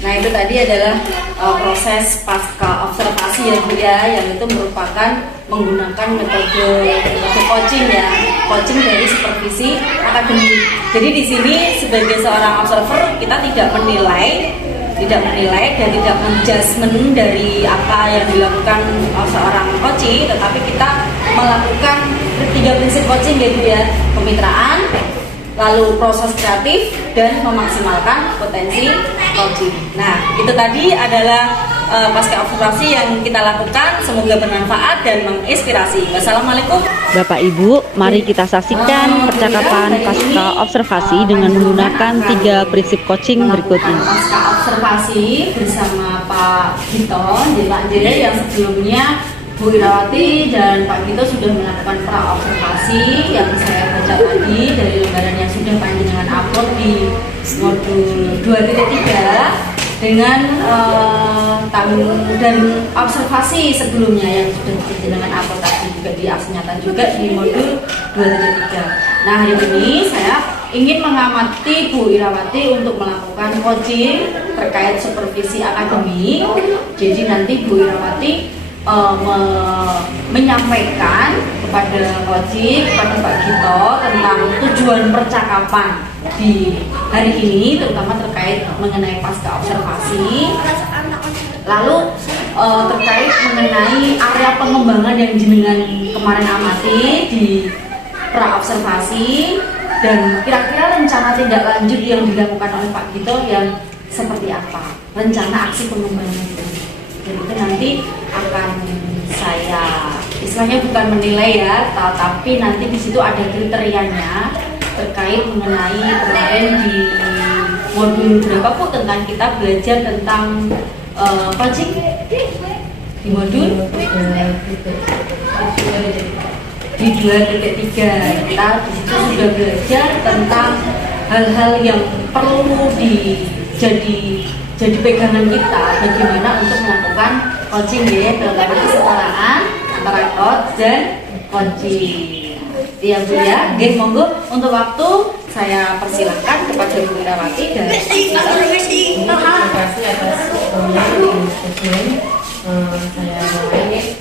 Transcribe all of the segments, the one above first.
Nah itu tadi adalah proses pasca observasi ya Bu ya, yang itu merupakan menggunakan metode coaching ya, coaching dari supervisi akademik. Jadi di sini sebagai seorang observer kita tidak menilai dan tidak menjudgment dari apa yang dilakukan seorang coaching, tetapi kita melakukan 3 prinsip coaching yaitu ya kemitraan, lalu proses kreatif dan memaksimalkan potensi coaching. Nah, itu tadi adalah pasca observasi yang kita lakukan. Semoga bermanfaat dan menginspirasi. Wassalamualaikum. Bapak Ibu, mari kita saksikan percakapan pasca observasi dengan menggunakan 3 prinsip coaching berikut ini. Pasca observasi bersama Pak Gito, Pak Jere, yang sebelumnya Bu Irawati dan Pak Gito sudah melakukan pra observasi yang saya baca tadi dari lembaran yang sudah panjenengan upload di modul 2.3 dengan dan observasi sebelumnya yang sudah panjenengan upload tadi juga di aksi nyata juga di modul 2.3. Nah hari ini saya ingin mengamati Bu Irawati untuk melakukan coaching terkait supervisi akademik. Jadi nanti Bu Irawati menyampaikan kepada coaching, kepada Pak Gito tentang tujuan percakapan di hari ini, terutama terkait mengenai pasca observasi, lalu terkait mengenai area pengembangan yang jenengan kemarin amati di pra observasi, dan kira-kira rencana tindak lanjut yang dilakukan oleh Pak Gito yang seperti apa, rencana aksi pengembangan itu. Dan itu nanti akan saya istilahnya bukan menilai ya, tapi nanti di situ ada kriterianya terkait mengenai kemarin di modul berapa Bu tentang kita belajar tentang coaching di modul di 2.3 kita di situ sudah belajar tentang hal-hal yang perlu jadi pegangan kita bagaimana untuk melakukan coaching ya, terutama kesetaraan antara coach dan coaching. Ya Bu ya, monggo untuk waktu saya persilahkan kepada Bu Irawati dan terima kasih atas diskusi. Saya mulai.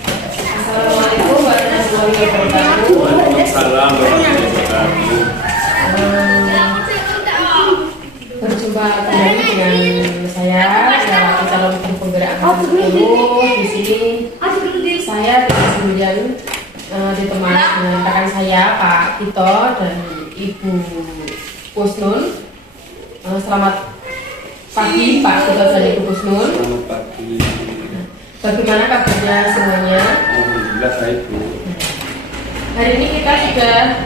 Assalamualaikum warahmatullahi wabarakatuh. Waalaikumsalam warahmatullahi wabarakatuh. Berjumpa kembali dengan saya calon penggerak angkatan 10. Di sini saya kemudian ditemani dengan rekan saya Pak Gito dan Ibu Kusnun. Selamat pagi Pak Gito dan Ibu Kusnun. Selamat pagi. Bagaimana kabarnya semuanya? Alhamdulillah baik Bu. Hari ini kita sudah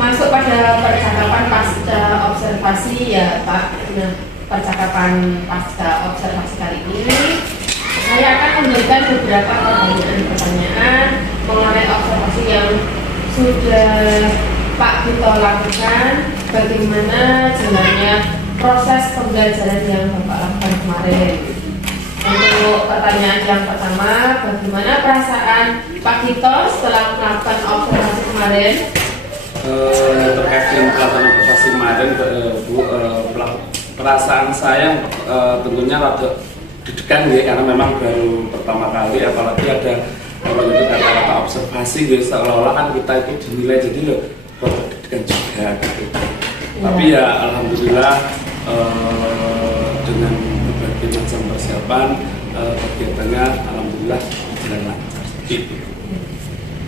masuk pada percakapan pasca observasi ya Pak. Nah, percakapan pasca observasi kali ini saya akan memberikan beberapa pertanyaan mengenai observasi yang sudah Pak Gito lakukan. Bagaimana jalannya proses pembelajaran yang Bapak lakukan kemarin. Untuk pertanyaan yang pertama, bagaimana perasaan Pak Gito setelah melakukan observasi kemarin? Terkait dengan pelaksanaan observasi kemarin Bu, perasaan saya tentunya rada deg-degan ya, karena memang baru pertama kali, apalagi ada kata-kata observasi gitu, seolah-olah kan kita itu dinilai, jadi loh rada deg-degan juga gitu. Tapi ya alhamdulillah dengan berbagai macam persiapan kegiatannya alhamdulillah berjalan lancar seperti itu.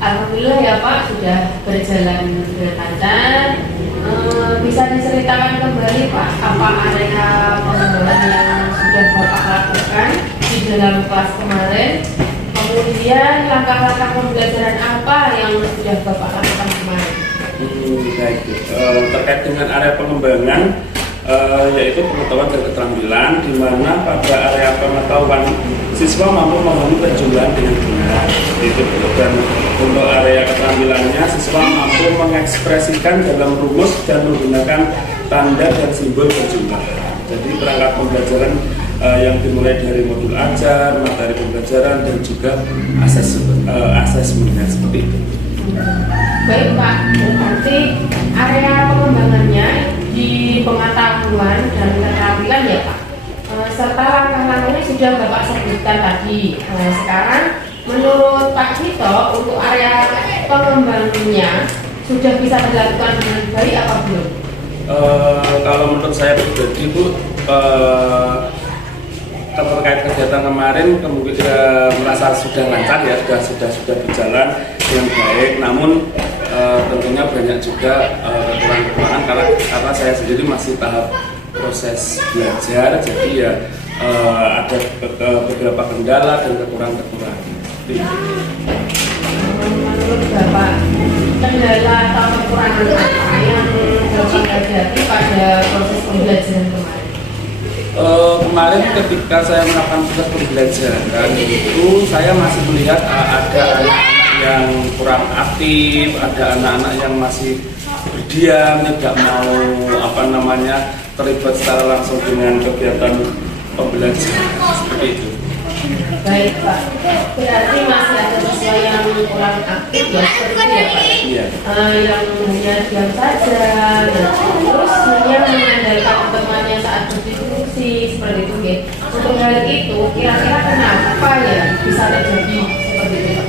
Alhamdulillah ya Pak, sudah berjalan dengan lancar. Bisa diceritakan kembali Pak, apa area pengembangan yang sudah Bapak lakukan di dalam kelas kemarin? Kemudian langkah-langkah pembelajaran apa yang sudah Bapak lakukan kemarin? Baik, terkait dengan area pengembangan, yaitu pengetahuan dan keterampilan, di mana pada area pengetahuan siswa mampu memahami penjumlahan dengan benar. Itu, dan untuk area keterampilannya, siswa mampu mengekspresikan dalam rumus dan menggunakan tanda dan simbol penjumlahan. Jadi perangkat pembelajaran yang dimulai dari modul ajar, materi pembelajaran, dan juga asesmennya seperti itu. Baik Pak, berarti area pengembangannya di pengetahuan dan keterampilan ya Pak. serta langkah-langkahnya sudah Bapak sebutkan tadi. Nah, sekarang menurut Pak Gito untuk area pengembangannya sudah bisa dilakukan dengan baik apa belum? Kalau menurut saya pribadi Bu, terkait kegiatan kemarin kemudian merasa sudah lancar ya, sudah berjalan dengan baik. Namun tentunya banyak juga kekurangan karena saya sendiri masih tahap proses belajar, jadi ya ada beberapa kendala dan kekurangan. Menurut Bapak, kendala atau kekurangan apa yang Bapak hadapi pada proses pembelajaran kemarin? Kemarin ketika saya melakukan proses pembelajaran itu saya masih melihat ada anak-anak yang kurang aktif, ada anak-anak yang masih berdiam, tidak mau terlibat secara langsung dengan kegiatan pembelajaran seperti itu. Baik Pak, berarti masih ada siswa yang kurang aktif ya seperti itu ya Pak? Iya. Yang hanya diam saja, terus hanya mengandalkan temannya saat berdiskusi seperti itu ya. Untuk hal itu kira-kira kenapa ya bisa terjadi seperti itu Pak?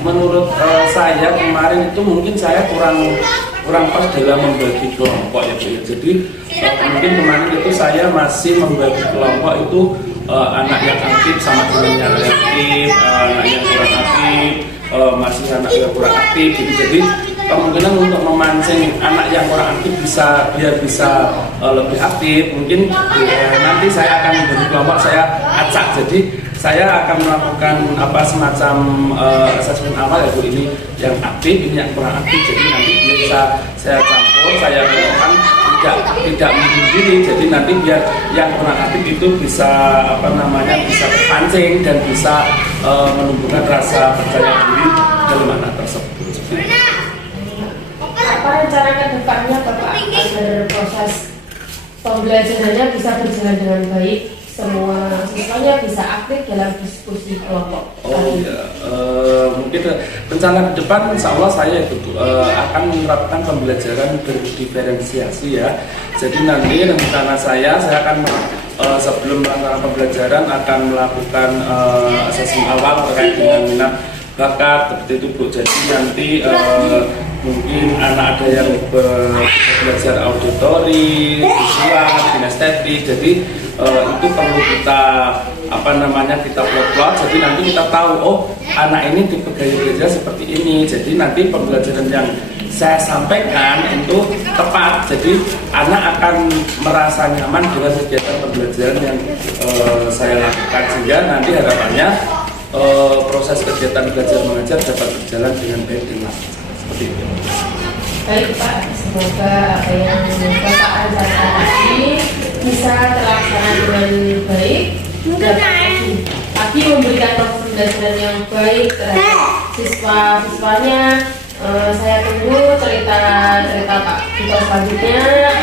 Menurut saya kemarin itu mungkin saya kurang pas dalam membagi kelompok ya Bu. Jadi mungkin kemarin itu saya masih membagi kelompok itu anak yang aktif sama dengan yang aktif, anak yang kurang aktif, masih anak yang kurang aktif. Jadi kemungkinan untuk memancing anak yang kurang aktif biar bisa lebih aktif, mungkin nanti saya akan membagi kelompok, saya acak. Jadi saya akan melakukan semacam asesmen awal ya Bu, ini yang aktif, ini yang kurang aktif. Jadi nanti bisa saya campur, saya lakukan tidak menghindari. Jadi nanti biar yang kurang aktif itu bisa bisa terpancing dan bisa menumbuhkan rasa percaya diri dalam anak tersebut. Apa rencana ke depannya Bapak agar proses pembelajarannya bisa berjalan dengan baik? Semua siswanya bisa aktif dalam diskusi kelompok. Oh iya, mungkin rencana ke depan insya Allah saya akan menerapkan pembelajaran berdiferensiasi ya. Jadi nanti rencana saya akan sebelum melakukan pembelajaran akan melakukan asesmen awal terkait dengan minat bakat seperti itu Bu. Jadi nanti mungkin anak ada yang belajar auditori, visual, kinestetik. Jadi itu perlu kita kita plot-plot. Jadi nanti kita tahu anak ini tipe gaya belajar seperti ini. Jadi nanti pembelajaran yang saya sampaikan itu tepat. Jadi anak akan merasa nyaman dengan kegiatan pembelajaran yang saya lakukan, sehingga nanti harapannya proses kegiatan belajar mengajar dapat berjalan dengan baik dan lancar seperti itu. Baik Pak, semoga apa yang Bapak ajarkan tadi bisa terlaksana dengan baik dan lagi memberikan pembelajaran yang baik terhadap siswa-siswanya. Saya tunggu cerita Pak Gito selanjutnya,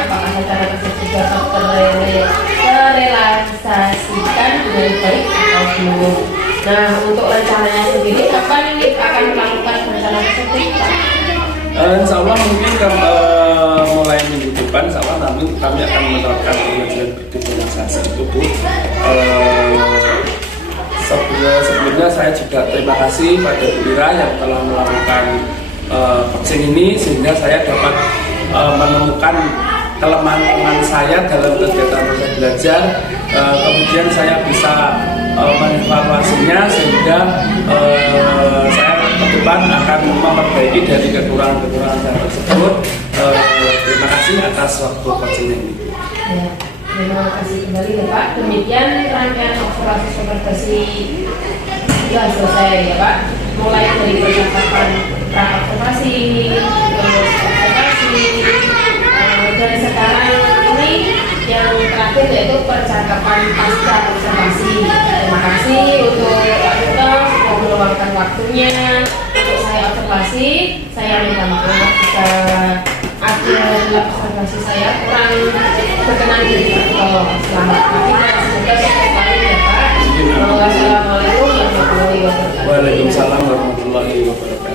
apakah acara tersebut dapat terrealisasikan dengan baik atau belum. Nah, untuk rencananya sendiri kapan ini akan melakukan rencana tersebut Pak? Insya Allah mungkin mulai minggu depan insya Allah kami akan menerapkan pembelajaran berdiferensiasi itu Bu. Sebelumnya saya juga terima kasih pada Bu Ira yang telah melakukan coaching ini, sehingga saya dapat menemukan kelemahan saya dalam kegiatan proses belajar. Kemudian saya bisa mengevaluasinya, sehingga saya ke depan akan memperbaiki dari kekurangan-kekurangan saya tersebut. Terima kasih atas waktu coaching ini. Ya, terima kasih kembali ya Pak. Demikian rangkaian observasi supervisi sudah selesai ya Pak. Mulai dari percakapan pra-observasi, terus observasi, dan sekarang ini yang terakhir yaitu percakapan pasca observasi. Terima kasih untuk Pak Gito sudah meluangkan waktunya untuk saya observasi. Saya minta maaf jika ada observasi saya kurang berkenan di Pak Gito. Selamat pagi dan semoga sukses selalu ya Pak. Wassalamualaikum warahmatullahi wabarakatuh. Waalaikumsalam warahmatullahi wabarakatuh.